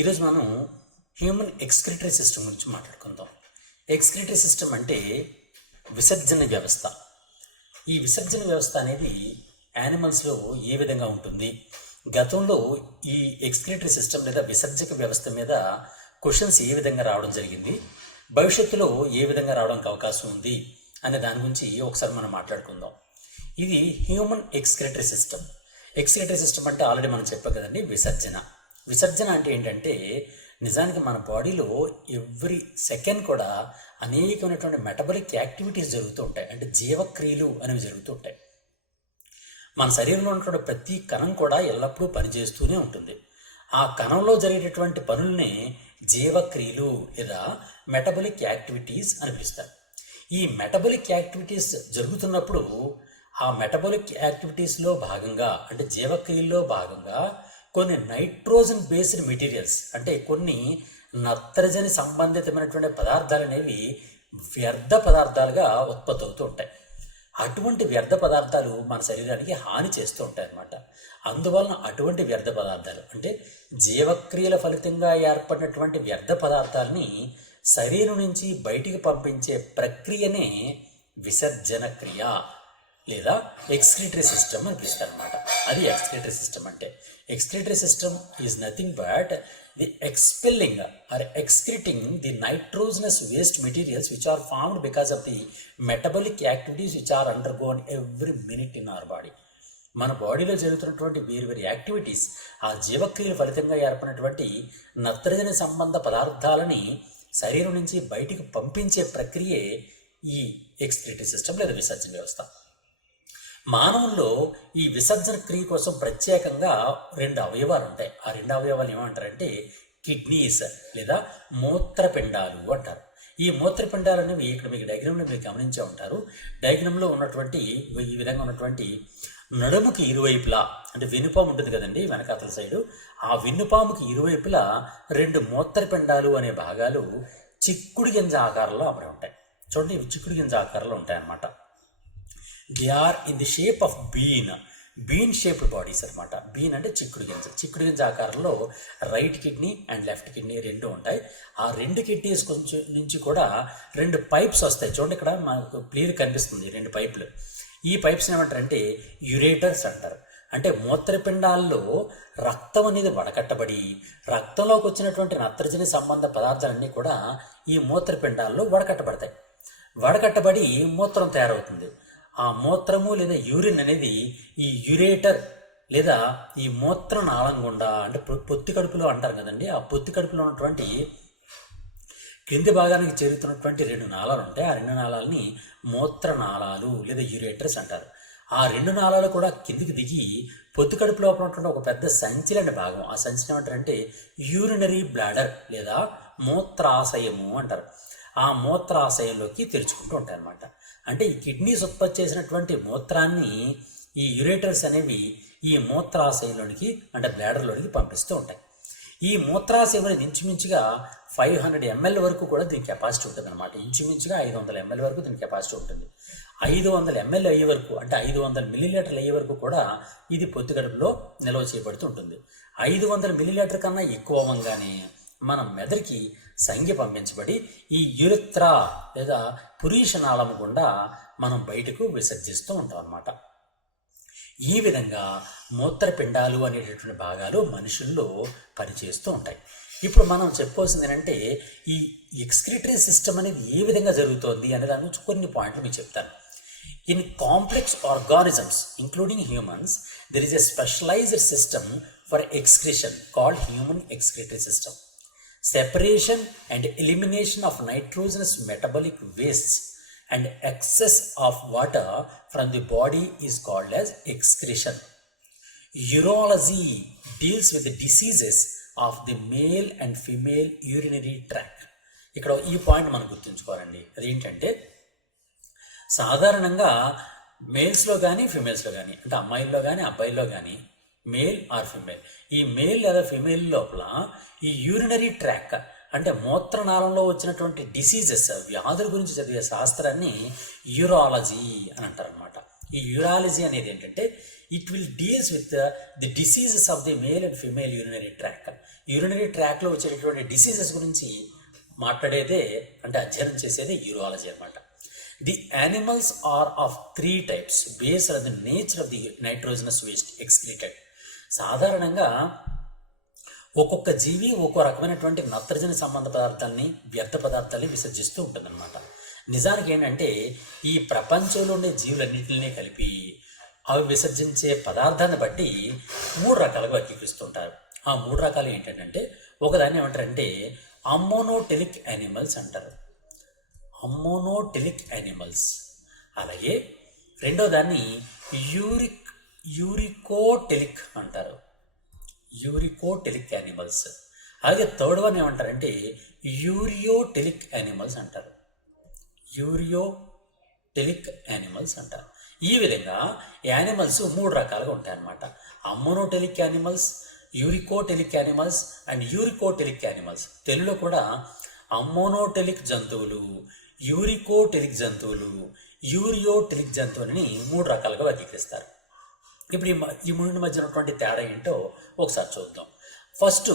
ఈరోజు మనం human excretory system గురించి మాట్లాడుకుందాం. ఎక్స్క్రిటరీ సిస్టమ్ అంటే విసర్జన వ్యవస్థ. ఈ విసర్జన వ్యవస్థ అనేది యానిమల్స్లో ఏ విధంగా ఉంటుంది, గతంలో ఈ ఎక్స్క్రిటరీ సిస్టమ్ లేదా విసర్జక వ్యవస్థ మీద క్వశ్చన్స్ ఏ విధంగా రావడం జరిగింది, భవిష్యత్తులో ఏ విధంగా రావడానికి అవకాశం ఉంది అనే దాని గురించి ఒకసారి మనం మాట్లాడుకుందాం. ఇది human excretory system. Excretory system అంటే ఆల్రెడీ మనం చెప్పాం కదండి, విసర్జన అంటే ఏంటంటే నిజానికి మన బాడీలో ఎవ్రీ సెకండ్ కూడా అనేకమైనటువంటి మెటబాలిక్ యాక్టివిటీస్ జరుగుతూ ఉంటాయి. అంటే జీవక్రియలు అనేవి జరుగుతూ ఉంటాయి. మన శరీరంలో ఉన్నటువంటి ప్రతి కణం కూడా ఎల్లప్పుడూ పనిచేస్తూనే ఉంటుంది. ఆ కణంలో జరిగేటటువంటి పనుల్ని జీవక్రియలు లేదా మెటబాలిక్ యాక్టివిటీస్ అని పిలుస్తారు. ఈ మెటబాలిక్ యాక్టివిటీస్ జరుగుతున్నప్పుడు ఆ మెటబాలిక్ యాక్టివిటీస్లో భాగంగా అంటే జీవక్రియల్లో భాగంగా కొన్ని నైట్రోజన్ బేస్డ్ మెటీరియల్స్ అంటే కొన్ని నత్రజని సంబంధితమైనటువంటి పదార్థాలు అనేవి వ్యర్థ పదార్థాలుగా ఉత్పత్తి అవుతూ ఉంటాయి. అటువంటి వ్యర్థ పదార్థాలు మన శరీరానికి హాని చేస్తూ ఉంటాయి అన్నమాట. అందువలన అటువంటి వ్యర్థ పదార్థాలు అంటే జీవక్రియల ఫలితంగా ఏర్పడినటువంటి వ్యర్థ పదార్థాలని శరీరం నుంచి బయటికి పంపించే ప్రక్రియనే విసర్జన క్రియ లేదా ఎక్స్క్రిటరీ సిస్టమ్ అని పిలుస్తారు అనమాట. అది ఎక్స్క్రిటరీ సిస్టమ్ అంటే. Excretory system is nothing but the expelling or excreting the nitrogenous waste materials which are formed because of the metabolic activities which are undergone every minute in our body. మన బాడీలో జరుగుతున్నటువంటి వేరు activities, ఆ జీవక్రియల ఫలితంగా ఏర్పడినటువంటి నత్రజని సంబంధ పదార్థాలని శరీరం నుంచి బయటికి పంపించే ప్రక్రియే ఈ ఎక్స్క్రిటరీ సిస్టమ్ లేదా విసర్జన వ్యవస్థ. మానవుల్లో ఈ విసర్జన క్రియ కోసం ప్రత్యేకంగా 2 అవయవాలు ఉంటాయి. ఆ 2 అవయవాలు ఏమంటారంటే కిడ్నీస్ లేదా మూత్రపిండాలు అంటారు. ఈ మూత్రపిండాలు అనేవి ఇక్కడ మీకు డయాగ్రామ్లో మీరు గమనించే ఉంటారు. డయాగ్రామ్లో ఉన్నటువంటి ఈ విధంగా ఉన్నటువంటి నడుముకి ఇరువైపులా అంటే వెన్నుపాము ఉంటుంది కదండి వెనకాతల సైడు, ఆ వెన్నుపాముకి ఇరువైపులా 2 మూత్రపిండాలు అనే భాగాలు చిక్కుడు గింజ ఆకారంలో అమరి ఉంటాయి. చూడండి, ఇవి చిక్కుడు గింజ ఆకారంలో ఉంటాయన్నమాట. They are in the shape of bean shaped bodies అనమాట. బీన్ అంటే చిక్కుడు గింజ ఆకారంలో right kidney and left kidney 2 ఉంటాయి. ఆ 2 కిడ్నీస్ కొంచెం నుంచి కూడా 2 పైప్స్ వస్తాయి. చూడండి, ఇక్కడ మనకు క్లియర్ కనిపిస్తుంది 2 పైపులు. ఈ పైప్స్ ఏమంటారంటే యురేటర్స్ అంటారు. అంటే మూత్రపిండాల్లో రక్తం అనేది వడకట్టబడి రక్తంలోకి వచ్చినటువంటి నత్రజని సంబంధ పదార్థాలన్నీ కూడా ఈ మూత్రపిండాల్లో వడకట్టబడి మూత్రం తయారవుతుంది. ఆ మూత్రము లేదా యూరిన్ అనేది ఈ యురేటర్ లేదా ఈ మూత్ర నాళం గుండా అంటే పొత్తి కడుపులో అంటారు కదండి, ఆ పొత్తి కడుపులో ఉన్నటువంటి క్రింది భాగానికి చేరుతున్నటువంటి 2 నాళాలు ఉంటాయి. ఆ 2 నాళాలని మూత్ర నాళాలు లేదా యురేటర్స్ అంటారు. ఆ 2 నాళాలు కూడా కిందికి దిగి పొత్తి కడుపు లోపల ఉన్నటువంటి ఒక పెద్ద సంచి లాంటి భాగం, ఆ సంచిని ఏమంటారంటే యూరినరీ బ్లాడర్ లేదా మూత్రాశయము అంటారు. ఆ మూత్రాశయంలోకి తెరుచుకుంటూ ఉంటాయి అన్నమాట. అంటే ఈ కిడ్నీస్ ఉత్పత్తి చేసినటువంటి మూత్రాన్ని ఈ యురేటర్స్ అనేవి ఈ మూత్రాశయంలోనికి అంటే బ్లాడర్లోనికి పంపిస్తూ ఉంటాయి. ఈ మూత్రాశయం అనేది ఇంచుమించుగా 500 ml వరకు కూడా దీని కెపాసిటీ ఉంటుంది అనమాట. ఇంచుమించుగా 500 ml వరకు దీని కెపాసిటీ ఉంటుంది. 500 ml అయ్యే వరకు అంటే 500 మిల్లీలీటర్లు అయ్యే వరకు కూడా ఇది పొత్తి కడుపులో నిల్వ చేయబడుతూ ఉంటుంది. 500 మిల్లీలీటర్ కన్నా ఎక్కువ అవ్వగానే మన మెదడుకి సంజ్ఞ పంపించబడి ఈ యురిత్రా లేదా పురీష నాళం గుండా మనం బయటకు విసర్జిస్తూ ఉంటాం అన్నమాట. ఈ విధంగా మూత్రపిండాలు అనేటటువంటి భాగాలు మనుషుల్లో పనిచేస్తూ ఉంటాయి. ఇప్పుడు మనం చెప్పుకోవాల్సింది ఏంటంటే ఈ ఎక్స్క్రిటరీ సిస్టమ్ అనేది ఏ విధంగా జరుగుతోంది అనే దాని గురించి కొన్ని పాయింట్లు మీకు చెప్తాను. In complex organisms including humans there is a specialised system for excretion called human excretory system. Separation and elimination of nitrogenous metabolic wastes and excess of water from the body is called as excretion. Urology deals with the diseases of the male and female urinary tract. ఇక్కడ ఈ point మనం గుర్తుంచుకోవాలండి. అదేంటంటే సాధారణంగా మేల్స్లో కానీ ఫిమేల్స్లో కానీ అంటే అమ్మాయిల్లో కానీ అబ్బాయిల్లో కానీ మేల్ ఆర్ ఫిమేల్, ఈ మేల్ లేదా ఫిమేల్ లోపల ఈ యూరినరీ ట్రాక్ అంటే మూత్రనాళంలో వచ్చినటువంటి డిసీజెస్ వ్యాధుల గురించి చదివే శాస్త్రాన్ని యూరాలజీ అని అంటారనమాట. ఈ యూరాలజీ అనేది ఏంటంటే it will deals with the diseases of the male and female urinary tract. Urinary ట్రాక్లో వచ్చేటటువంటి డిసీజెస్ గురించి మాట్లాడేదే, అంటే అధ్యయనం చేసేదే యూరాలజీ అనమాట. The animals are of 3 types based on the nature of the nitrogenous waste excreted. సాధారణంగా ఒక్కొక్క జీవి ఒక్కో రకమైనటువంటి నత్రజని సంబంధ పదార్థాలని, వ్యర్థ పదార్థాలని విసర్జిస్తూ ఉంటుందన్నమాట. నిజానికి ఏంటంటే ఈ ప్రపంచంలో ఉండే జీవులన్నింటినీ కలిపి అవి విసర్జించే పదార్థాన్ని బట్టి 3 రకాలుగా వర్గీకరిస్తుంటారు. ఆ 3 రకాలు ఏంటంటే, ఒకదాన్ని ఏమంటారంటే అమ్మోనోటెలిక్ యానిమల్స్ అంటారు, అమ్మోనోటెలిక్ యానిమల్స్. అలాగే రెండో దాన్ని యూరికోటెలిక్ అంటారు, యూరికోటెలిక్ యానిమల్స్. అలాగే థర్డ్ వన్ ఏమంటారంటే యూరియోటెలిక్ యానిమల్స్ అంటారు, యూరియోటెలిక్ యానిమల్స్ అంటారు. ఈ విధంగా యానిమల్స్ 3 రకాలుగా ఉంటాయన్నమాట. Ammonotelic animals, uricotelic animals and uricotelic animals. తెలుగులో కూడా అమ్మోనోటెలిక్ జంతువులు, యూరికోటెలిక్ జంతువులు, యూరియోటెలిక్ జంతువులని 3 రకాలుగా వర్గీకరిస్తారు. ఇప్పుడు ఈ మూడింటి మధ్య ఉన్నటువంటి తేడా ఏంటో ఒకసారి చూద్దాం. ఫస్ట్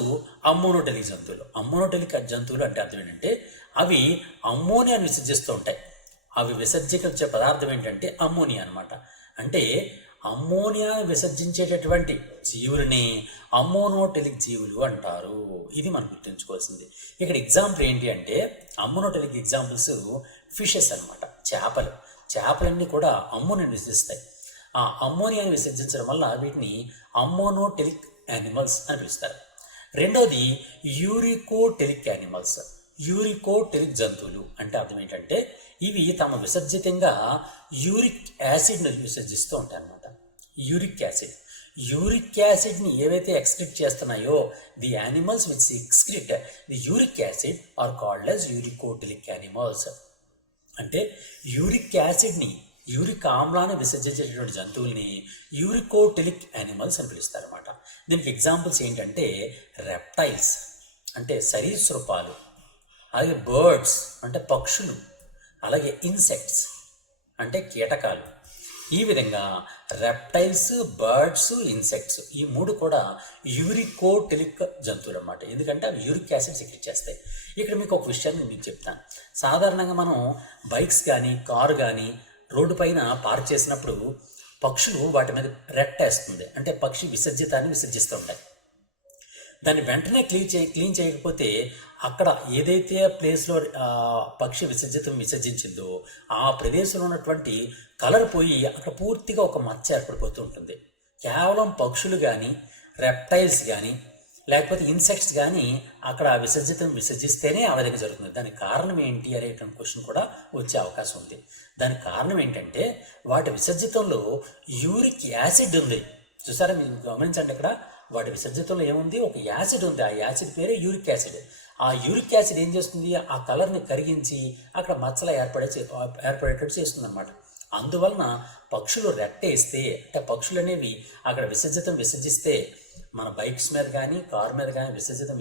అమ్మోనోటెలిక్ జంతువులు. అమ్మోనోటెలిక్ జంతువులు అంటే అర్థం ఏంటంటే అవి అమ్మోనియాను విసర్జిస్తూ ఉంటాయి. అవి విసర్జించే పదార్థం ఏంటంటే అమ్మోనియా అనమాట. అంటే అమ్మోనియాను విసర్జించేటటువంటి జీవులని అమ్మోనోటెలిక్ జీవులు అంటారు. ఇది మనం గుర్తుంచుకోవాల్సింది. ఇక్కడ ఎగ్జాంపుల్ ఏంటి అంటే అమ్మోనోటెలిక్ ఎగ్జాంపుల్స్ ఫిషెస్ అనమాట, చేపలు. చేపలన్నీ కూడా అమ్మోనియాను విసర్జిస్తాయి. ఆ అమ్మోనియాను విసర్జించడం వల్ల వీటిని అమ్మోనోటెలిక్ యానిమల్స్ అని పిలుస్తారు. రెండోది యూరికోటెలిక్ యానిమల్స్, యూరికోటెలిక్ జంతువులు అంటే అర్థం ఏంటంటే ఇవి తమ విసర్జితంగా యూరిక్ యాసిడ్ని విసర్జిస్తూ ఉంటాయి అన్నమాట. యూరిక్ యాసిడ్ని ఏవైతే ఎక్స్క్రిట్ చేస్తున్నాయో the animals which excrete the uric acid are called as uricotelic animals. అంటే యూరిక్ యాసిడ్ని, యూరిక్ ఆమ్లాన్ని విసర్జించేటటువంటి జంతువుల్ని యూరికోటెలిక్ యానిమల్స్ అని పిలుస్తారన్నమాట. దీనికి ఎగ్జాంపుల్స్ ఏంటంటే రెప్టైల్స్ అంటే సరీసృపాలు, అలాగే బర్డ్స్ అంటే పక్షులు, అలాగే ఇన్సెక్ట్స్ అంటే కీటకాలు. ఈ విధంగా రెప్టైల్స్, బర్డ్స్, ఇన్సెక్ట్స్ ఈ 3 కూడా యూరికోటెలిక్ జంతువులు అన్నమాట. ఎందుకంటే అవి యూరిక్ యాసిడ్ సెక్రెట్ చేస్తాయి. ఇక్కడ మీకు ఒక విషయాన్ని మీకు చెప్తాను. సాధారణంగా మనం బైక్స్ కానీ, కారు కానీ రోడ్డు పైన పార్క్ చేసినప్పుడు పక్షులు వాటి మీద రెట్టేస్తుంది, అంటే పక్షి విసర్జితాన్ని విసర్జిస్తూ ఉంటాయి. దాన్ని వెంటనే క్లీన్ చేయకపోతే అక్కడ ఏదైతే ప్లేస్లో పక్షి విసర్జించిందో ఆ ప్రదేశంలో ఉన్నటువంటి కలర్ పోయి అక్కడ పూర్తిగా ఒక మచ్చ ఏర్పడిపోతూ ఉంటుంది. కేవలం పక్షులు కానీ, రెప్టైల్స్ కానీ, లేకపోతే ఇన్సెక్ట్స్ కానీ అక్కడ విసర్జిస్తేనే ఆ విధంగా జరుగుతుంది. దానికి కారణం ఏంటి అనేటువంటి క్వశ్చన్ కూడా వచ్చే అవకాశం ఉంది. దానికి కారణం ఏంటంటే వాటి విసర్జితంలో యూరిక్ యాసిడ్ ఉంది. చూసారా, మీరు గమనించండి, ఇక్కడ వాటి విసర్జితంలో ఏముంది, ఒక యాసిడ్ ఉంది. ఆ యాసిడ్ పేరే యూరిక్ యాసిడ్. ఆ యూరిక్ యాసిడ్ ఏం చేస్తుంది, ఆ కలర్ని కరిగించి అక్కడ మచ్చలు ఏర్పడేటట్టు చేస్తుంది అనమాట. అందువలన పక్షులు రెట్టేస్తే, అంటే పక్షులు అనేవి అక్కడ విసర్జిస్తే మన బైక్స్ మీద కానీ, కారు మీద కానీ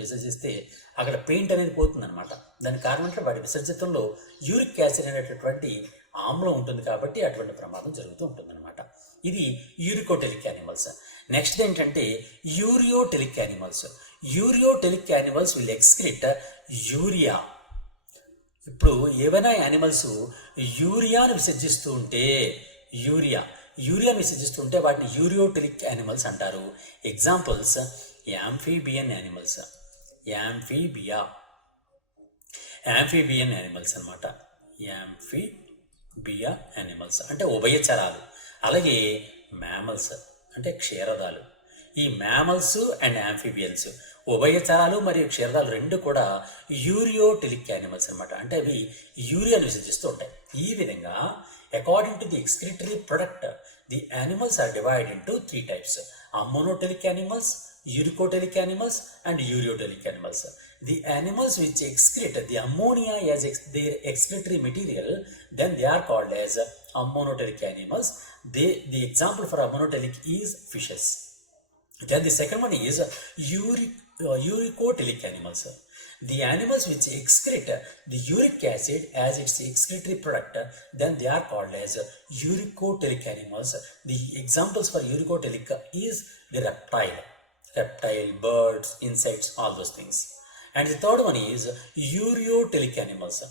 విసర్జిస్తే అక్కడ పెయింట్ అనేది పోతుందన్నమాట. దానికి కారణం అంటే వాటి విసర్జితంలో యూరిక్ యాసిడ్ అనేటటువంటి ఆమ్లం ఉంటుంది కాబట్టి అటువంటి ప్రమాదం జరుగుతూ ఉంటుందన్నమాట. ఇది యూరికోటెలిక్ యానిమల్స్. నెక్స్ట్ ఏంటంటే ureotelic animals. Ureotelic animals will excrete urea. ఇప్పుడు ఏవైనా యానిమల్స్ యూరియాను విసర్జిస్తూ ఉంటే, యూరియాను విసర్జిస్తుంటే వాటిని యూరియోటెలిక్ యానిమల్స్ అంటారు. Examples amphibian animals, amphibian animals అనమాట. యాంఫీబియా యానిమల్స్ అంటే ఉభయచరాలు. అలాగే మ్యామల్స్ అంటే క్షీరదాలు. ఈ మ్యామల్స్ అండ్ యాంఫీబియన్స్, ఉభయచరాలు మరియు క్షీరదాలు 2 కూడా యూరియోటెలిక్ యానిమల్స్ అనమాట. అంటే అవి యూరియాను విసర్జిస్తూ ఉంటాయి. ఈ విధంగా according to the excretory product the animals are divided into 3 types: ammonotelic animals, uricotelic animals and ureotelic animals. The animals which excrete the ammonia as their excretory material, then they are called as ammonotelic animals. The example for ammonotelic is fishes. Then the second one is uricoatelic animals. The animals which excrete the uric acid as its excretory product, then they are called as uricotelic animals. The examples for uricotelic is the reptile, birds, insects, all those things. And the third one is ureotelic animals.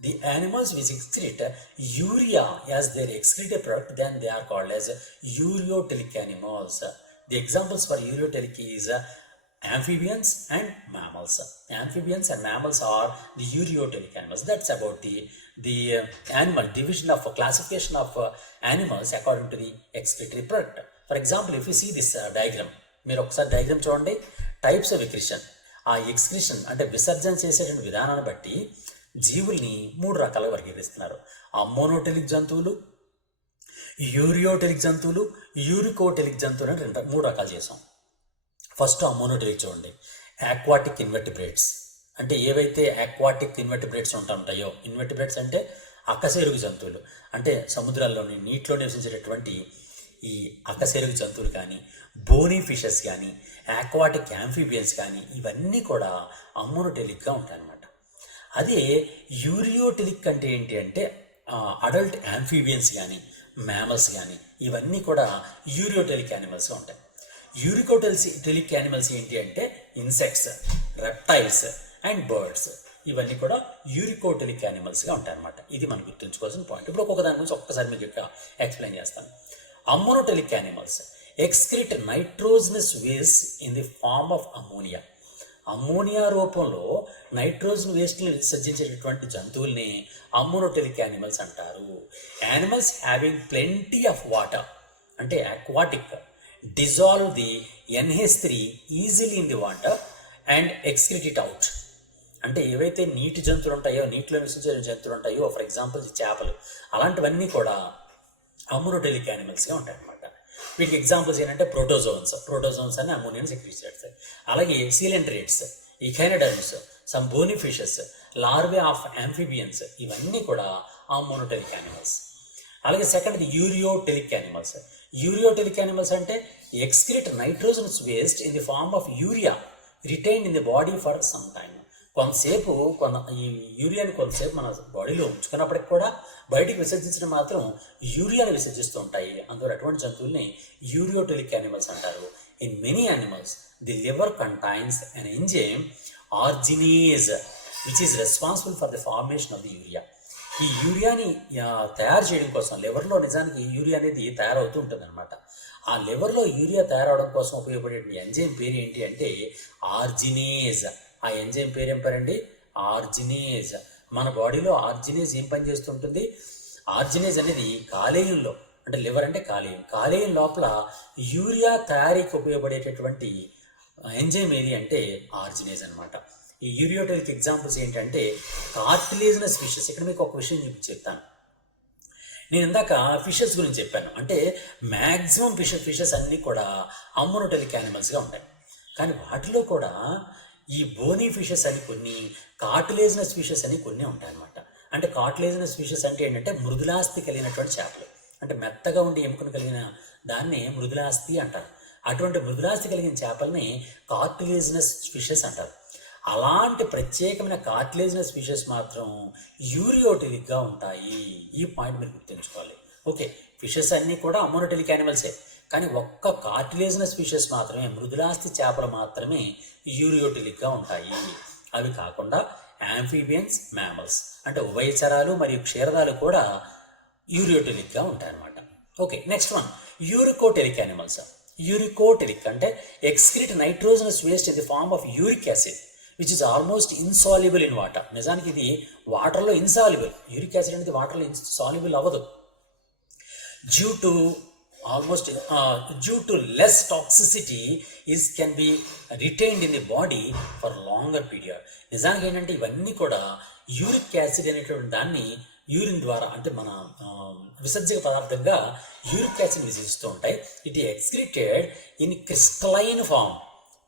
The animals which excrete urea as their excretory product, then they are called as ureotelic animals. The examples for ureotelic is amphibians and mammals. Amphibians and mammals are the ureotelic animals. That's about the animal division of classification of animals according to the excretory product. For example, if you see this diagram, మీరు ఒకసారి diagram చూడండి. Types of excretion, ఆ excretion అంటే విసర్జన చేసేటువంటి విధానాన్ని బట్టి జీవుల్ని 3 రకాలుగా వర్గీకరిస్తున్నారు. అమ్మోనోటెలిక్ జంతువులు, యూరియోటెలిక్ జంతువులు, యూరికోటెలిక్ జంతువులు అని 3 రకాలు చేసాం. ఫస్ట్ అమ్మోనోటెలిక్ చూడండి. ఆక్వాటిక్ ఇన్వర్టిబ్రేట్స్ అంటే ఏవైతే ఆక్వాటిక్ ఇన్వర్టిబ్రేట్స్ ఉంటాయో, ఇన్వర్టిబ్రేట్స్ అంటే అకశేరుకు జంతువులు, అంటే సముద్రాల్లోని నీటిలో నివసించేటటువంటి ఈ అకశేరుకు జంతువులు కానీ, బోనీ ఫిషెస్ కానీ, ఆక్వాటిక్ యాంఫీబియన్స్ కానీ, ఇవన్నీ కూడా అమ్మోనోటెలిక్గా ఉంటాయన్నమాట. అదే యూరియోటెలిక్ అంటే ఏంటి అంటే అడల్ట్ యాంఫీబియన్స్ కానీ, మ్యామల్స్ కానీ, ఇవన్నీ కూడా యూరియోటెలిక్ యానిమల్స్గా ఉంటాయి. యూరికోటెలిక్ యానిమల్స్ ఏంటి అంటే ఇన్సెక్ట్స్, రెప్టైల్స్ అండ్ బర్డ్స్, ఇవన్నీ కూడా యూరికోటెలిక్ యానిమల్స్గా ఉంటాయన్నమాట. ఇది మనం గుర్తుంచుకోవాల్సిన పాయింట్. ఇప్పుడు ఒక్కొక్క దాని గురించి ఒక్కసారి మీకు ఎక్స్ప్లెయిన్ చేస్తాను. Ammonotelic animals excrete nitrogenous waste in the form of ammonia. Ammonia రూపంలో నైట్రోజన్ వేస్ట్ని విసర్జించేటటువంటి జంతువుల్ని అమ్మోనోటెలిక్ యానిమల్స్ అంటారు. Animals having plenty of water అంటే aquatic dissolve the NH3 easily in the water and excrete it out. అంటే ఏవైతే నీటి జంతువులు ఉంటాయో, నీటిలో నివసించే జంతువులు ఉంటాయో, ఫర్ ఎగ్జాంపుల్ చేపలు, అలాంటివన్నీ కూడా అమ్మోనోటెలిక్ యానిమల్స్గా ఉంటాయి అన్నమాట. వీటికి ఎగ్జాంపుల్స్ ఏంటంటే ప్రోటోజోన్స్ అని అమ్మోనియాని సెక్రీట్ చేస్తాయి. అలాగే coelenterates, echinoderms, some bony fishes, larvae of amphibians, ఇవన్నీ కూడా అమ్మోనోటెలిక్ యానిమల్స్. అలాగే second ureotelic animals. Ureotelic animals అంటే excrete nitrogenous waste in the form of urea retained in the body for some time. ఈ యూరియాని కొంతసేపు మన బాడీలో ఉంచుకున్నప్పటికి కూడా బయటికి విసర్జించడం మాత్రం యూరియాని విసర్జిస్తూ ఉంటాయి. అందువల్ల అటువంటి జంతువుల్ని యూరియోటెలిక్ యానిమల్స్ అంటారు. In many animals the liver contains an enzyme arginase which is responsible for the formation of the urea. ఈ యూరియాని తయారు చేయడం కోసం లివర్లో నిజానికి యూరియా అనేది తయారవుతూ ఉంటుంది అనమాట. ఆ లివర్లో యూరియా తయారవడం కోసం ఉపయోగపడే ఎంజైమ్ పేరు ఏంటి అంటే ఆర్జినేజ్. ఆ ఎంజైమ్ పేరు ఏం పేరండి? ఆర్జినేజ్. మన బాడీలో ఆర్జినేజ్ ఏం పని చేస్తుంటుంది? ఆర్జినేజ్ అనేది కాలేయంలో, అంటే లివర్ అంటే కాలేయం లోపల యూరియా తయారీకి ఉపయోగపడేటటువంటి ఎంజైమ్ ఏది అంటే ఆర్జినేజ్ అనమాట. ఈ యూరియోటెలిక్ ఎగ్జాంపుల్స్ ఏంటంటే కార్టిలేజినస్ ఫిషెస్. ఇక్కడ మీకు ఒక విషయం చెప్తాను. నేను ఇందాక ఫిషెస్ గురించి చెప్పాను. అంటే మ్యాక్సిమం ఫిషెస్ అన్నీ కూడా అమ్మోనోటెలిక్ యానిమల్స్గా ఉంటాయి. కానీ వాటిలో కూడా ఈ బోనీ ఫిషెస్ అని కొన్ని, కార్టిలేజినస్ ఫిషెస్ అని కొన్ని ఉంటాయన్నమాట. అంటే కార్టిలేజినస్ ఫిషెస్ అంటే ఏంటంటే మృదులాస్థి కలిగినటువంటి చేపలు, అంటే మెత్తగా ఉండి ఎముకను కలిగిన దాన్ని మృదులాస్థి అంటారు. అటువంటి మృదులాస్థి కలిగిన చేపల్ని కార్టిలేజినస్ ఫిషెస్ అంటారు. అలాంటి ప్రత్యేకమైన కార్టిలేజినస్ ఫిషెస్ మాత్రం యూరియోటెలిక్గా ఉంటాయి. ఈ పాయింట్ మీరు గుర్తుంచుకోవాలి. ఓకే, ఫిషెస్ అన్నీ కూడా అమ్మోనోటెలిక్ యానిమల్సే, కానీ ఒక్క కార్టిలేజినస్ ఫిషెస్ మాత్రమే, మృదులాస్థి చేపలు మాత్రమే యూరియోటెలిక్గా ఉంటాయి. అవి కాకుండా యాంఫీబియన్స్, మ్యామల్స్ అంటే ఉభయచరాలు మరియు క్షీరదాలు కూడా యూరియోటెలిక్గా ఉంటాయన్నమాట. Okay, next one uricotelic animals. Uricotelic అంటే excrete nitrogenous waste in the form of uric acid which is almost insoluble in water. నిజానికి ఇది వాటర్లో ఇన్సాల్యుబుల్. యూరిక్ యాసిడ్ అనేది వాటర్లో సాల్యుబుల్ అవ్వదు. due to less toxicity can be retained in the body for longer period. నిజానికి ఏంటంటే ఇవన్నీ కూడా యూరిక్ యాసిడ్ అనేటువంటి దాన్ని యూరిన్ ద్వారా, అంటే మన విసర్జక పదార్థంగా యూరిక్ యాసిడ్ విసర్జిస్తూ ఉంటాయి. It excreted in crystalline form.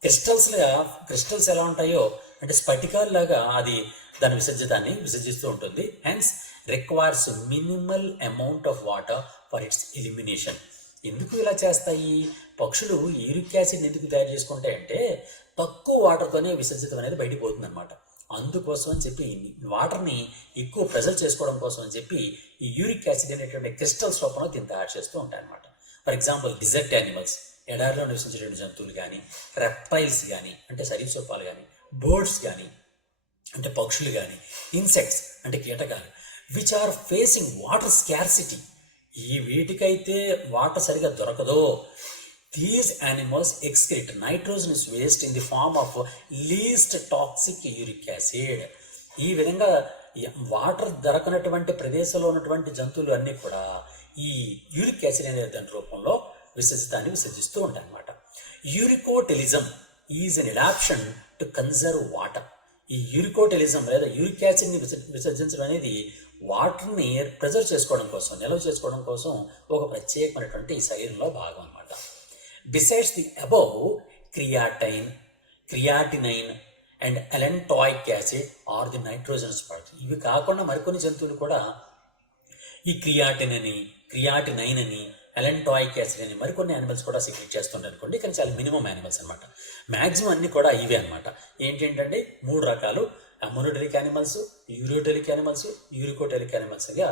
Crystals ఎలా ఉంటాయో అంటే స్ఫటికాల్లాగా అది దాని విసర్జితాన్ని విసర్జిస్తూ ఉంటుంది. Hence requires minimal amount of water for its elimination. ఎందుకు ఇలా చేస్తాయి? పక్షులు యూరిక్ యాసిడ్ ఎందుకు తయారు చేసుకుంటాయంటే తక్కువ వాటర్తోనే విసర్జితం అనేది బయటకు పోతుంది అనమాట. అందుకోసం అని చెప్పి వాటర్ని ఎక్కువ ప్రెజర్ చేసుకోవడం కోసం అని చెప్పి ఈ యూరిక్ యాసిడ్ అనేటువంటి క్రిస్టల్స్ రూపంలో దీన్ని తయారు చేస్తూ ఉంటాయి అన్నమాట. ఫర్ ఎగ్జాంపుల్ డిజర్ట్ యానిమల్స్, ఎడారిలో నివసించేటువంటి జంతువులు కానీ, రెప్టైల్స్ కానీ అంటే సరీసృపాలు కానీ, బర్డ్స్ కానీ అంటే పక్షులు కానీ, ఇన్సెక్ట్స్ అంటే కీటకాలు, which are facing water scarcity, ఈ వీటికైతే వాటర్ సరిగా దొరకదో, these animals excrete nitrogenous waste in the form of least toxic uric acid. ఈ విధంగా వాటర్ దొరకనటువంటి ప్రదేశంలో ఉన్నటువంటి జంతువులు అన్నీ కూడా ఈ యూరిక్ యాసిడ్ అనే దాని రూపంలో విసర్జిస్తూ ఉంటాయి అన్నమాట. Uricotelism is an adaptation to conserve water. ఈ యూరికోటెలిజం లేదా యూరిక్ యాసిడ్ని విసర్జించడం అనేది వాటర్ని ప్రిజర్వ్ చేసుకోవడం కోసం, నిల్వ చేసుకోవడం కోసం ఒక ప్రత్యేకమైనటువంటి శరీరంలో భాగం అన్నమాట. Besides the above, creatinine and allantoic acid are the nitrogenous part. ఇవి కాకుండా మరికొన్ని జంతువులు కూడా ఈ క్రియాటినైన్ అని, అలెంటాయిక్ యాసిడ్ అని మరికొన్ని యానిమల్స్ కూడా సీక్రెట్ చేస్తుంటారు అనుకోండి. కానీ చాలా మినిమం యానిమల్స్ అనమాట. మ్యాక్సిమం అన్ని కూడా ఇవే అనమాట. ఏంటంటే 3 రకాలు: ammonotelic animals, ureotelic animals, uricotelic యానిమల్స్గా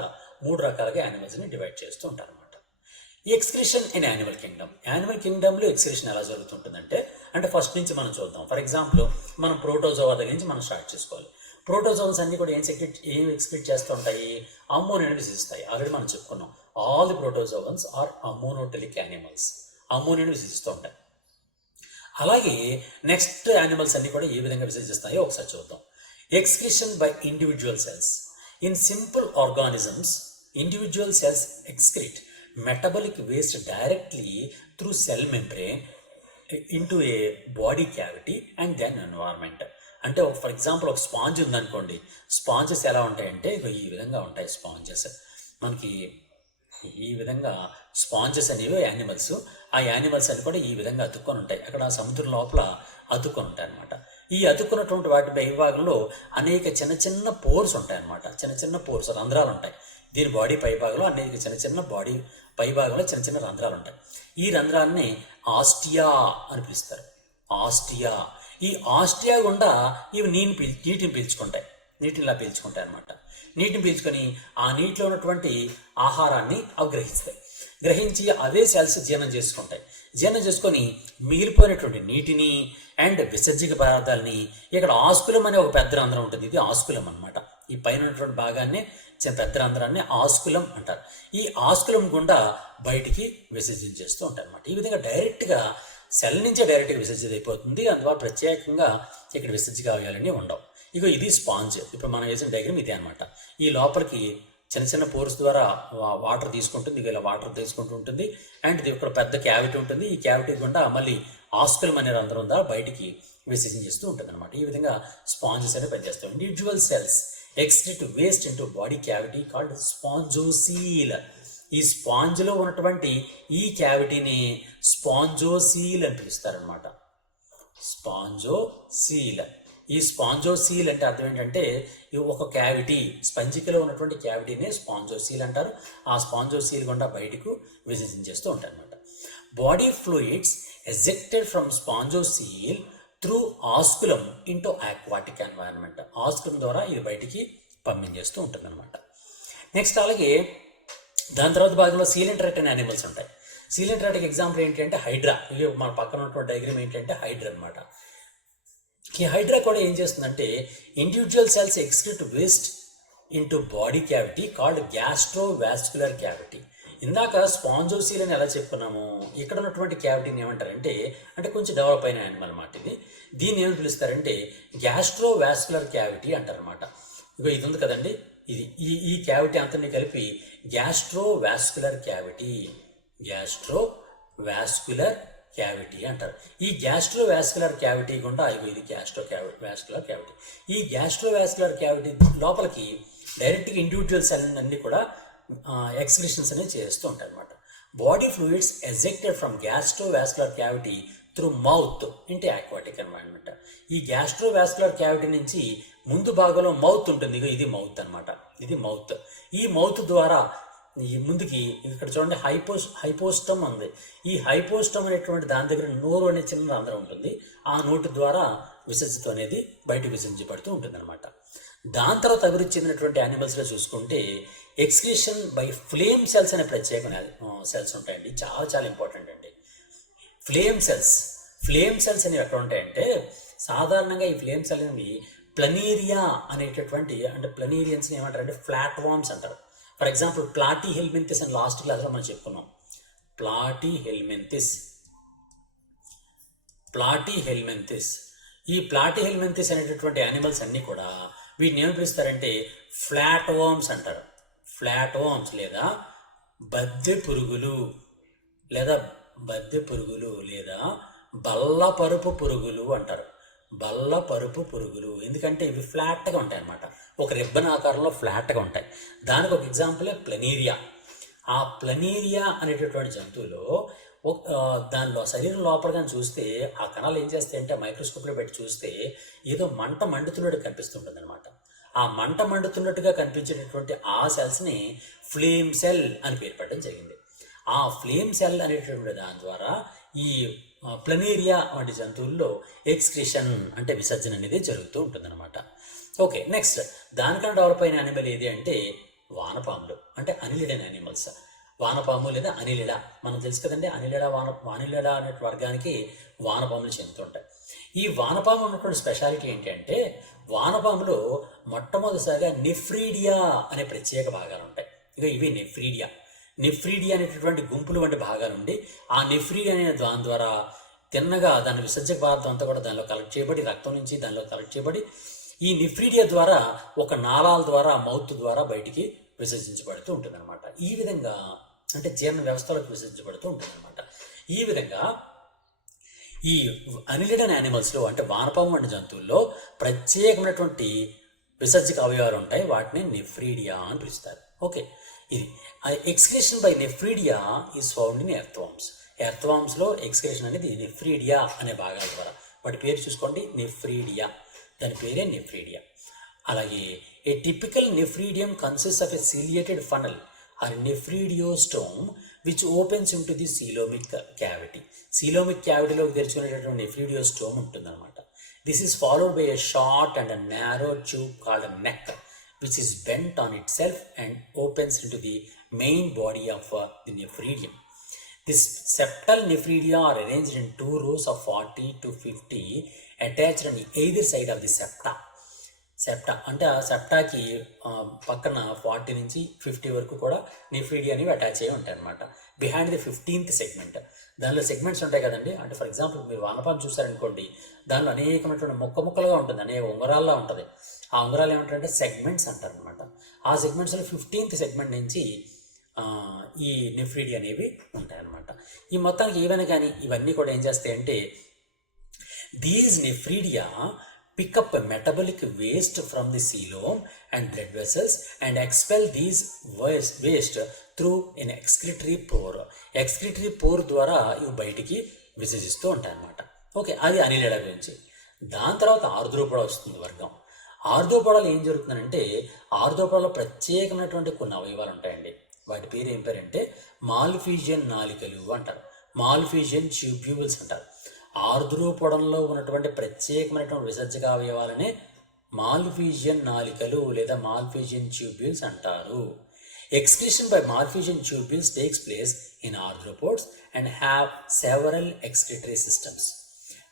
3 రకాలుగా యానిమల్స్ని డివైడ్ చేస్తూ ఉంటారు అనమాట. ఈ excretion in animal kingdom. Animal కింగ్డమ్లో ఎక్స్క్రిషన్ ఎలా జరుగుతుంటుందంటే ఫస్ట్ నుంచి మనం చూద్దాం. ఫర్ ఎగ్జాంపుల్ మనం ప్రోటోజోవా దగ్గర నుంచి మనం స్టార్ట్ చేసుకోవాలి. ప్రోటోజోన్స్ అన్ని కూడా ఏం ఎక్స్క్రీట్ చేస్తూ ఉంటాయి? అమ్మోనియాని విసర్జిస్తాయి. ఆల్రెడీ మనం చెప్పుకున్నాం, all the protozoans are ammonotelic animals. అమ్మోనియాని విసర్జిస్తూ ఉంటాయి. అలాగే నెక్స్ట్ యానిమల్స్ అన్ని కూడా ఏ విధంగా విసర్జిస్తాయో ఒకసారి చూద్దాం. Excretion by individual cells. In simple organisms, individual cells excrete metabolic waste directly through cell membrane into a body cavity and then environment. అంటే ఫర్ ఎగ్జాంపుల్ ఒక స్పాంజ్ ఉందనుకోండి. స్పాంజెస్ ఎలా ఉంటాయంటే ఈ విధంగా ఉంటాయి. స్పాంజెస్ మనకి ఈ విధంగా స్పాంజెస్ అనేవి యానిమల్స్. ఆ యానిమల్స్ అని కూడా ఈ విధంగా అతుక్కొని ఉంటాయి. అక్కడ సముద్రం లోపల అతుక్కొని ఉంటాయి అన్నమాట. ఈ అతుక్కున్నటువంటి వాటి పైభాగంలో అనేక చిన్న చిన్న పోర్స్ ఉంటాయి అన్నమాట. చిన్న చిన్న పోర్స్, రంధ్రాలు ఉంటాయి. దీని బాడీ పైభాగంలో అనేక చిన్న చిన్న బాడీ పైభాగంలో చిన్న చిన్న రంధ్రాలు ఉంటాయి. ఈ రంధ్రాలని ఆస్టియా అని పిలుస్తారు. ఆస్టియా. ఈ ఆస్టియా గుండా ఇవి నీటిని పీల్చుకుంటాయి. నీటిని పీల్చుకుంటాయి అన్నమాట. నీటిని పీల్చుకొని ఆ నీటిలో ఉన్నటువంటి ఆహారాన్ని అవి గ్రహించి అవే సెల్స్ జీర్ణం చేసుకుంటాయి. జీర్ణం చేసుకొని మిగిలిపోయినటువంటి నీటిని అండ్ విసర్జిక పదార్థాలని, ఇక్కడ ఆస్కులం అనే ఒక పెద్ద రంధ్రం ఉంటుంది. ఇది ఆస్కులం అన్నమాట. ఈ పైన ఉన్నటువంటి భాగాన్ని, పెద్ద రంధ్రాన్ని ఆస్కులం అంటారు. ఈ ఆస్కులం గుండా బయటికి విసర్జించేస్తూ ఉంటాయి అన్నమాట. ఈ విధంగా డైరెక్ట్గా సెల్ నుంచే డైరెక్ట్గా విసర్జిత అయిపోతుంది. అందువల్ల ప్రత్యేకంగా ఇక్కడ విసర్జిక అవయాలన్నీ ఉండవు. ఇది స్పాంజ్. ఇప్పుడు మనం వేసిన డయాగ్రామ్ ఇదే అనమాట. ఈ లోపలికి చిన్న చిన్న పోర్స్ ద్వారా వాటర్ తీసుకుంటుంది. ఇలా వాటర్ తీసుకుంటూ ఉంటుంది. అండ్ ఇది ఒక పెద్ద క్యావిటీ ఉంటుంది. ఈ క్యావిటీ గుండా మళ్ళీ ఆస్కులం అనే రంధ్రం ద్వారా బయటికి విసర్జించేస్తూ ఉంటుంది అనమాట. ఈ విధంగా స్పాంజెస్ అనేవి పనిచేస్తాయి. Individual cells excrete waste into body cavity called spongocoel. ఈ స్పాంజ్లో ఉన్నటువంటి ఈ క్యావిటీని స్పాంజోసీల్ అని పిలుస్తారనమాట. స్పాంజోసీల్. ఈ స్పాంజోసీల్ అంటే అర్థం ఏంటంటే ఒక క్యావిటీ, స్పంజికలో ఉన్నటువంటి క్యావిటీనే స్పాంజోసీల్ అంటారు. ఆ స్పాంజోసీల్ గుండా బయటకు విసర్జించేస్తూ ఉంటాయి అనమాట. Body fluids ejected from spongocoel through osculum into aquatic environment. Osculum ద్వారా ఇది బయటికి పంపించేస్తూ ఉంటుంది అనమాట. నెక్స్ట్ అలాగే దాని తర్వాత భాగంలో సీలెంట్రేట్ అనే యానిమల్స్ ఉంటాయి. సీలెంట్రేట్కి ఎగ్జాంపుల్ ఏంటంటే హైడ్రా. ఇవి మన పక్కన ఉన్నటువంటి డయాగ్రామ్ ఏంటంటే హైడ్రా అనమాట. ఈ హైడ్రా కూడా ఏం చేస్తుందంటే individual cells excrete waste into body cavity called gastrovascular cavity. ఇందాక స్పాంజోసీల్ అని ఎలా చెప్పుకున్నాము, ఇక్కడ ఉన్నటువంటి క్యావిటీని ఏమంటారంటే కొంచెం డెవలప్ అయిన యానిమల్ అన్నమాట. దీన్ని ఏమని పిలుస్తారంటే గ్యాస్ట్రోవాస్కులర్ క్యావిటీ అంటారనమాట. ఇది ఉంది కదండి, ఇది ఈ క్యావిటీ అంతని కలిపి గ్యాస్ట్రోవాస్కులర్ క్యావిటీ అంటారు. ఈ గ్యాస్ట్రోవాస్కులర్ క్యావిటీ గుండా ఇది గ్యాస్ట్రోవాస్కులర్ క్యావిటీ. ఈ గ్యాస్ట్రోవాస్కులర్ క్యావిటీ లోపలికి డైరెక్ట్గా ఇండివిజువల్ సెల్ అన్ని కూడా ఎక్స్క్రిషన్స్ అనేవి చేస్తూ ఉంటాయి అన్నమాట. Body fluids ejected from gastrovascular cavity through mouth into aquatic environment. ఈ గ్యాస్ట్రోవాస్కులర్ క్యావిటీ నుంచి ముందు భాగంలో మౌత్ ఉంటుంది. ఇది మౌత్ అనమాట. ఇది మౌత్. ఈ మౌత్ ద్వారా ఈ ముందుకి ఇక్కడ చూడండి హైపోస్టమ్ ఉంది. ఈ హైపోస్టమ్ అనేటువంటి దాని దగ్గర నోరు అనే చిన్న రంధ్రం ఉంటుంది. ఆ నోటి ద్వారా విసర్జితం అనేది బయటకు విసర్జించబడుతూ ఉంటుందన్నమాట. దాని తర్వాత అభివృద్ధి చెందినటువంటి యానిమల్స్లో చూసుకుంటే ఎక్స్క్రీషన్ బై ఫ్లేమ్ సెల్స్ అనే ప్రత్యేక సెల్స్ ఉంటాయండి. చాలా చాలా ఇంపార్టెంట్ అండి. ఫ్లేమ్ సెల్స్ అనేవి ఎక్కడ ఉంటాయంటే సాధారణంగా ఈ ఫ్లేమ్ సెల్ అనేవి ప్లనీరియా అనేటటువంటి, అంటే ప్లనీరియన్స్ని ఏమంటారంటే ఫ్లాట్ వామ్స్ అంటారు. ఫర్ ఎగ్జాంపుల్ ప్లాటీ హెల్మింతిస్ అని లాస్ట్ క్లాస్లో మనం చెప్పుకున్నాం. ప్లాటీ హెల్మింతిస్ ఈ ప్లాటీ హెల్మింతిస్ అనేటటువంటి యానిమల్స్ అన్నీ కూడా వీటిని ఏమి పిలుస్తారంటే ఫ్లాట్ వామ్స్ అంటారు. ఫ్లాట్ వామ్స్ లేదా బద్దె పురుగులు లేదా బల్లపరుపు పురుగులు అంటారు. బల్లపరుపు పురుగులు ఎందుకంటే ఇవి ఫ్లాట్గా ఉంటాయి అన్నమాట. ఒక రిబ్బన్ ఆకారంలో ఫ్లాట్గా ఉంటాయి. దానికి ఒక ఎగ్జాంపులే ప్లనీరియా. ఆ ప్లనీరియా అనేటటువంటి జంతువులో దానిలో శరీరం లోపల కానీ చూస్తే ఆ కణాలు ఏం చేస్తాయంటే మైక్రోస్కోప్లో పెట్టి చూస్తే ఏదో మంట మండుతున్నట్టు కనిపిస్తుంటుంది అనమాట. ఆ మంట మండుతున్నట్టుగా కనిపించేటటువంటి ఆ సెల్స్ని ఫ్లేమ్ సెల్ అని పేరు పెట్టడం జరిగింది. ఆ ఫ్లేమ్ సెల్ అనేటటువంటి దాని ద్వారా ఈ ప్లనీరియా వంటి జంతువుల్లో ఎక్స్క్రిషన్ అంటే విసర్జన అనేది జరుగుతూ ఉంటుందన్నమాట. ఓకే, నెక్స్ట్ దానికన్నా డెవలప్ అయిన యానిమల్ ఏది అంటే వానపాములు, అంటే అనిలిడన్ యానిమల్స్. వానపాము లేదా అనిలిడ మనం తెలుసు కదండి. అనిలిడ అనే వర్గానికి వానపాములు చెందుతుంటాయి. ఈ వానపాము ఉన్నటువంటి స్పెషాలిటీ ఏంటి అంటే వానపాములో మొట్టమొదటిసారిగా నెఫ్రీడియా అనే ప్రత్యేక భాగాలు ఉంటాయి. ఇక ఇవి నెఫ్రీడియా అనేటటువంటి గుంపులు వంటి భాగాలు ఉండి ఆ నెఫ్రీడియా అనే దాని ద్వారా తిన్నగా దాని విసర్జక పదార్థం అంతా కూడా దానిలో కలెక్ట్ చేయబడి రక్తం నుంచి దానిలో కలెక్ట్ చేయబడి ఈ నెఫ్రీడియా ద్వారా ఒక నాళాల ద్వారా మౌత్ ద్వారా బయటికి విసర్జించబడుతూ ఉంటుంది అనమాట. ఈ విధంగా అంటే జీర్ణ వ్యవస్థలోకి విసర్జించబడుతూ ఉంటుంది అనమాట. ఈ విధంగా ఈ అనిలిడన్ యానిమల్స్లో అంటే వానపాము వంటి జంతువుల్లో ప్రత్యేకమైనటువంటి విసర్జక అవయవాలు ఉంటాయి. వాటిని నెఫ్రీడియా అని పిలుస్తారు. ఓకే, ఇది excretion by nephridia is found in ఎర్త్వామ్స్లో ఎక్స్క్రీషన్ అనేది నెఫ్రీడియా అనే భాగాల ద్వారా. వాటి పేరు చూసుకోండి, నెఫ్రీడియా. దాని పేరే నెఫ్రీడియా. అలాగే ఏ typical nephridium consist of a ciliated funnel or nephridiostome which opens into the coelomic cavity. coelomic cavityలోకి తెరుచుకునేటటువంటి నెఫ్రిడియోస్టోమ్ ఉంటుందన్నమాట. This is followed by a short and a narrow tube called a neck which is bent on itself and opens into the main body of the nephridium. This septal nephridia are arranged in 2 rows of 40 to 50 attached on either side of the septa. అంటే ఆ సెప్టాకి పక్కన 40 నుంచి 50 వరకు కూడా nephridia అనేవి attach అయ్యి ఉంటాయి అనమాట. బిహైండ్ ది 15th సెగ్మెంట్ దానిలో సెగ్మెంట్స్ ఉంటాయి కదండి. అంటే ఫర్ ఎగ్జాంపుల్ మీరు వానపాము చూసారనుకోండి, దానిలో అనేకమైనటువంటి ముక్కలుగా ఉంటుంది, అనేక ఉంగరాల్లో ఉంటుంది. ఆ ఉంగరాలు ఏమంటారంటే సెగ్మెంట్స్ అంటారు అనమాట. ఆ సెగ్మెంట్స్లో 15th సెగ్మెంట్ నుంచి ఈ నెఫ్రీడియా అనేవి ఉంటాయన్నమాట. ఈ మొత్తానికి ఏవైనా కానీ ఇవన్నీ కూడా ఏం చేస్తాయంటే these nephridia pick up a metabolic waste from the coelom and blood vessels and expel these waste through an excretory pore. excretory pore ద్వారా ఇవి బయటికి విసర్జిస్తూ ఉంటాయన్నమాట. ఓకే, అది అనిలిడ గురించి. దాని తర్వాత ఆర్ద్రోపోడా వస్తుంది వర్గం. ఆర్ద్రోపోడాలో ఏం జరుగుతుందంటే ఆర్ద్రోపోడాలో ప్రత్యేకమైనటువంటి కొన్ని అవయవాలు ఉంటాయండి. వాటి పేరు ఏం పేరంటే మాల్ఫీజియన్ నాలికలు అంటారు, మాల్ఫీజియన్ ట్యూబ్యూల్స్ అంటారు. ఆర్ద్రోపోడంలో ఉన్నటువంటి ప్రత్యేకమైనటువంటి విసర్జక అవయవాలనే మాల్ఫీజియన్ నాలికలు లేదా మాల్ఫీజియన్ ట్యూబ్యూల్స్ అంటారు. Excretion by Malpighian tubules takes place in arthropods and have several excretory systems.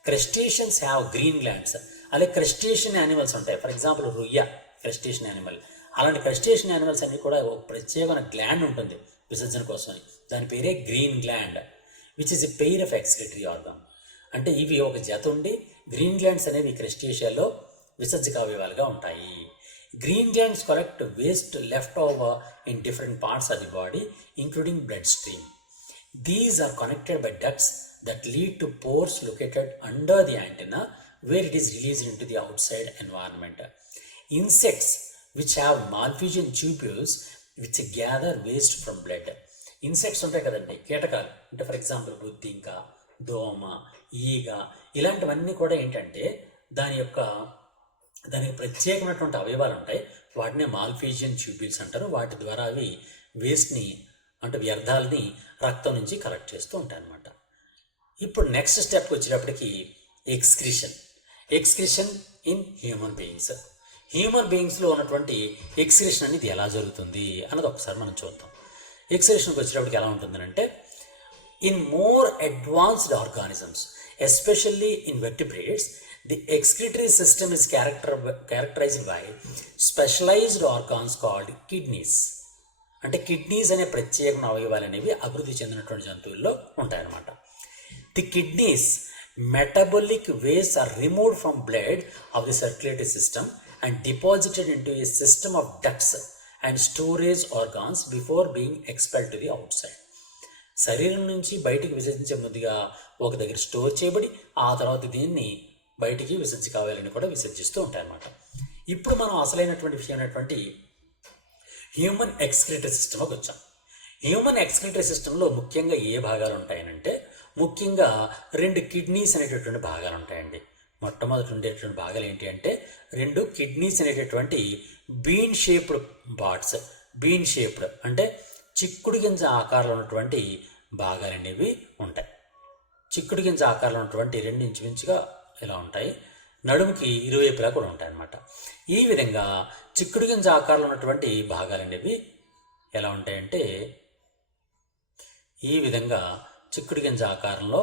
Crustaceans have green glands. అలాగే క్రస్టేషియన్ యానిమల్స్ ఉంటాయి. ఫర్ ఎగ్జాంపుల్ రొయ్య క్రస్టేషియన్ యానిమల్. అలాంటి క్రస్టేషియన్ యానిమల్స్ అన్ని కూడా ఒక ప్రత్యేకమైన గ్లాండ్ ఉంటుంది విసర్జన కోసమని. దాని పేరే green gland which is a pair of excretory organ. అంటే ఇవి ఒక జత ఉండి గ్రీన్ గ్లాండ్స్ అనేవి క్రస్టేషియాలో విసర్జక అవయవాలుగా ఉంటాయి. Green glands collect waste left over in different parts of the body including blood stream. These are connected by ducts that lead to pores located under the antenna where it is released into the outside environment. Insects which have Malpighian tubules which gather waste from blood. Insects ఉంటాయి కదండి, కీటకాలు. అంటే for example బుద్ధింక, దోమ, ఈగ, ఇలాంటివన్నీ కూడా ఏంటంటే దానికి ప్రత్యేకమైనటువంటి అవయవాలు ఉంటాయి. వాటిని మాల్ఫీజియన్ ట్యూబ్యూల్స్ అంటారు. వాటి ద్వారా అవి వేస్ట్ని అంటే వ్యర్థాలని రక్తం నుంచి కలెక్ట్ చేస్తూ ఉంటాయి అన్నమాట. ఇప్పుడు నెక్స్ట్ స్టెప్కి వచ్చేటప్పటికి ఎక్స్క్రీషన్. ఎక్స్క్రిషన్ ఇన్ హ్యూమన్ బీయింగ్స్లో ఉన్నటువంటి ఎక్స్క్రిషన్ అనేది ఎలా జరుగుతుంది అన్నది ఒకసారి మనం చూద్దాం. ఎక్స్క్రిషన్కి వచ్చేటప్పటికి ఎలా ఉంటుందంటే, in more advanced organisms, especially in vertebrates, the excretory system is characterized by specialized organs called kidneys. అంటే కిడ్నీస్ అనే ప్రత్యేక అవయవాలు అనేవి అభివృద్ధి చెందినటువంటి జంతువుల్లో ఉంటాయన్నమాట. The kidneys metabolic waste are removed from blood of the circulatory system and deposited into a system of ducts and storage organs before being expelled to the outside. శరీరం నుంచి బయటికి విసర్జించే ముందుగా ఒక దగ్గర స్టోర్ చేయబడి ఆ తర్వాత దీన్ని బయటికి కావాలని కూడా విసర్జిస్తూ ఉంటాయన్నమాట. ఇప్పుడు మనం అసలైనటువంటి విషయం అయినటువంటి హ్యూమన్ ఎక్స్క్రిటరీ సిస్టమ్కి వచ్చాం. హ్యూమన్ ఎక్స్క్రిటరీ సిస్టంలో ముఖ్యంగా ఏ భాగాలు ఉంటాయనంటే, ముఖ్యంగా 2 కిడ్నీస్ అనేటటువంటి భాగాలు ఉంటాయండి. మొట్టమొదటి ఉండేటువంటి భాగాలు ఏంటి అంటే 2 కిడ్నీస్ అనేటటువంటి been shaped parts. Been shaped అంటే చిక్కుడు గింజ ఆకారంలో ఉన్నటువంటి భాగాలు అనేవి ఉంటాయి. చిక్కుడు గింజ ఆకారంలో ఉన్నటువంటి 2 ఇంచుమించుగా ఇలా ఉంటాయి, నడుముకి ఇరువైపులా కూడా ఉంటాయి అన్నమాట. ఈ విధంగా చిక్కుడు గింజ ఆకారంలో ఉన్నటువంటి భాగాలు అనేవి ఎలా ఉంటాయంటే, ఈ విధంగా చిక్కుడు గింజ ఆకారంలో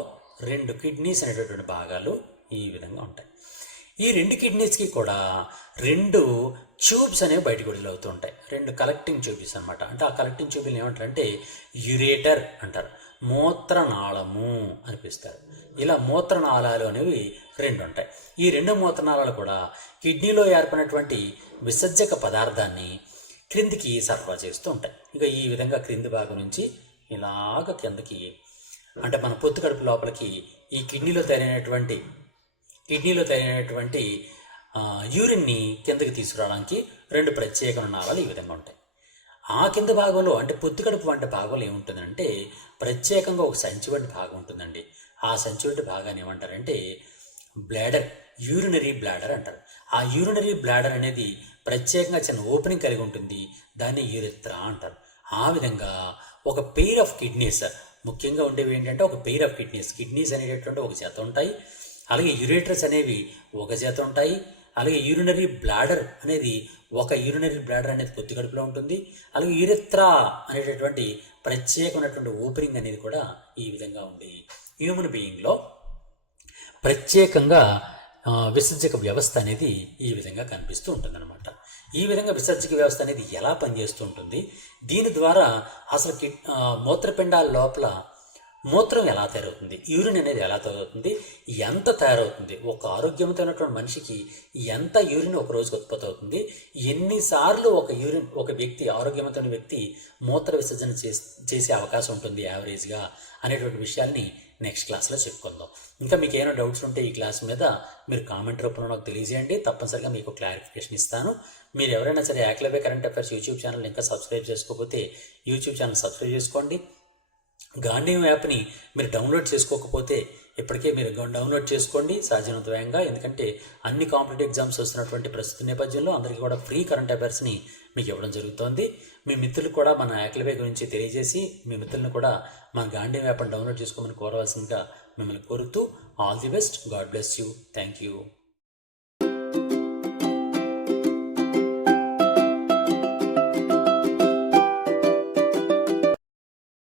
2 కిడ్నీస్ అనేటటువంటి భాగాలు ఈ విధంగా ఉంటాయి. ఈ 2 కిడ్నీస్కి కూడా 2 ట్యూబ్స్ అనేవి బయటకు విడుదలవుతూ ఉంటాయి. 2 కలెక్టింగ్ ట్యూబ్స్ అనమాట. అంటే ఆ కలెక్టింగ్ ట్యూబ్ని ఏమంటారంటే యురేటర్ అంటారు. మూత్రనాళము అనిపిస్తారు. ఇలా మూత్రనాళాలు అనేవి 2 ఉంటాయి. ఈ 2 మూత్రనాళాలు కూడా కిడ్నీలో ఏర్పడినటువంటి విసర్జక పదార్థాన్ని క్రిందికి సరఫరా చేస్తూ ఉంటాయి. ఇక ఈ విధంగా క్రింది భాగం నుంచి ఇలాగ కిందకి, అంటే మన పొత్తు కడుపు లోపలికి ఈ కిడ్నీలో తయారైనటువంటి యూరిన్ని కిందకి తీసుకురావడానికి 2 ప్రత్యేకమైన నాళాలు ఈ విధంగా ఉంటాయి. ఆ కింద భాగంలో అంటే పొత్తు కడుపు వంటి భాగంలో ఏముంటుందంటే ప్రత్యేకంగా ఒక సంచి వంటి భాగం ఉంటుందండి. ఆ సంచి వంటి భాగాన్ని ఏమంటారంటే బ్లాడర్, యూరినరీ బ్లాడర్ అంటారు. ఆ యూరినరీ బ్లాడర్ అనేది ప్రత్యేకంగా చిన్న ఓపెనింగ్ కలిగి ఉంటుంది. దాన్ని యూరిత్రా అంటారు. ఆ విధంగా ఒక పెయిర్ ఆఫ్ కిడ్నీస్, ముఖ్యంగా ఉండేవి ఏంటంటే ఒక పెయిర్ ఆఫ్ కిడ్నీస్ అనేటటువంటి ఒక జత ఉంటాయి. అలాగే యురేటర్స్ అనేవి ఒక జత ఉంటాయి. అలాగే యూరినరీ బ్లాడర్ అనేది పొత్తి కడుపులో ఉంటుంది. అలాగే యూరిత్రా అనేటటువంటి ప్రత్యేకమైనటువంటి ఓపెనింగ్ అనేది కూడా ఈ విధంగా ఉంది. హ్యూమన్ బీయింగ్లో ప్రత్యేకంగా విసర్జక వ్యవస్థ అనేది ఈ విధంగా కనిపిస్తూ ఉంటుందన్నమాట. ఈ విధంగా విసర్జక వ్యవస్థ అనేది ఎలా పనిచేస్తూ ఉంటుంది, దీని ద్వారా అసలు మూత్రపిండాల లోపల మూత్రం ఎలా తయారవుతుంది, యూరిన్ అనేది ఎలా తయారవుతుంది, ఎంత తయారవుతుంది, ఒక ఆరోగ్యవంతమైనటువంటి మనిషికి ఎంత యూరిన్ ఒక రోజుకి ఉత్పత్తి అవుతుంది, ఎన్నిసార్లు ఒక వ్యక్తి ఆరోగ్యవంతమైన వ్యక్తి మూత్ర విసర్జన చేసే అవకాశం ఉంటుంది యావరేజ్గా అనేటువంటి విషయాల్ని నెక్స్ట్ క్లాస్లో చెప్పుకుందాం. ఇంకా మీకు ఏమైనా డౌట్స్ ఉంటే ఈ క్లాస్ మీద మీరు కామెంట్ రూపంలో నాకు తెలియజేయండి. తప్పనిసరిగా మీకు క్లారిఫికేషన్ ఇస్తాను. మీరు ఎవరైనా సరే యాక్లెవే కరెంట్ అఫైర్స్ యూట్యూబ్ ఛానల్ ఇంకా సబ్స్క్రైబ్ చేసుకోకపోతే యూట్యూబ్ ఛానల్ సబ్స్క్రైబ్ చేసుకోండి. గాంధీయం యాప్ని మీరు డౌన్లోడ్ చేసుకోకపోతే ఇప్పటికే మీరు డౌన్లోడ్ చేసుకోండి సాధ్యమైనంత వేగంగా. ఎందుకంటే అన్ని కాంపిటేటివ్ ఎగ్జామ్స్ వస్తున్నటువంటి ప్రస్తుత నేపథ్యంలో అందరికీ కూడా ఫ్రీ కరెంట్ అఫైర్స్ని మీకు ఇవ్వడం జరుగుతోంది. మీ మిత్రులు కూడా మన యాక్లెవే గురించి తెలియజేసి మీ మిత్రులను కూడా మన గాంధీయం యాప్ని డౌన్లోడ్ చేసుకోమని కోరవలసిందిగా మిమ్మల్ని కోరుతూ all the best. God bless you. Thank you.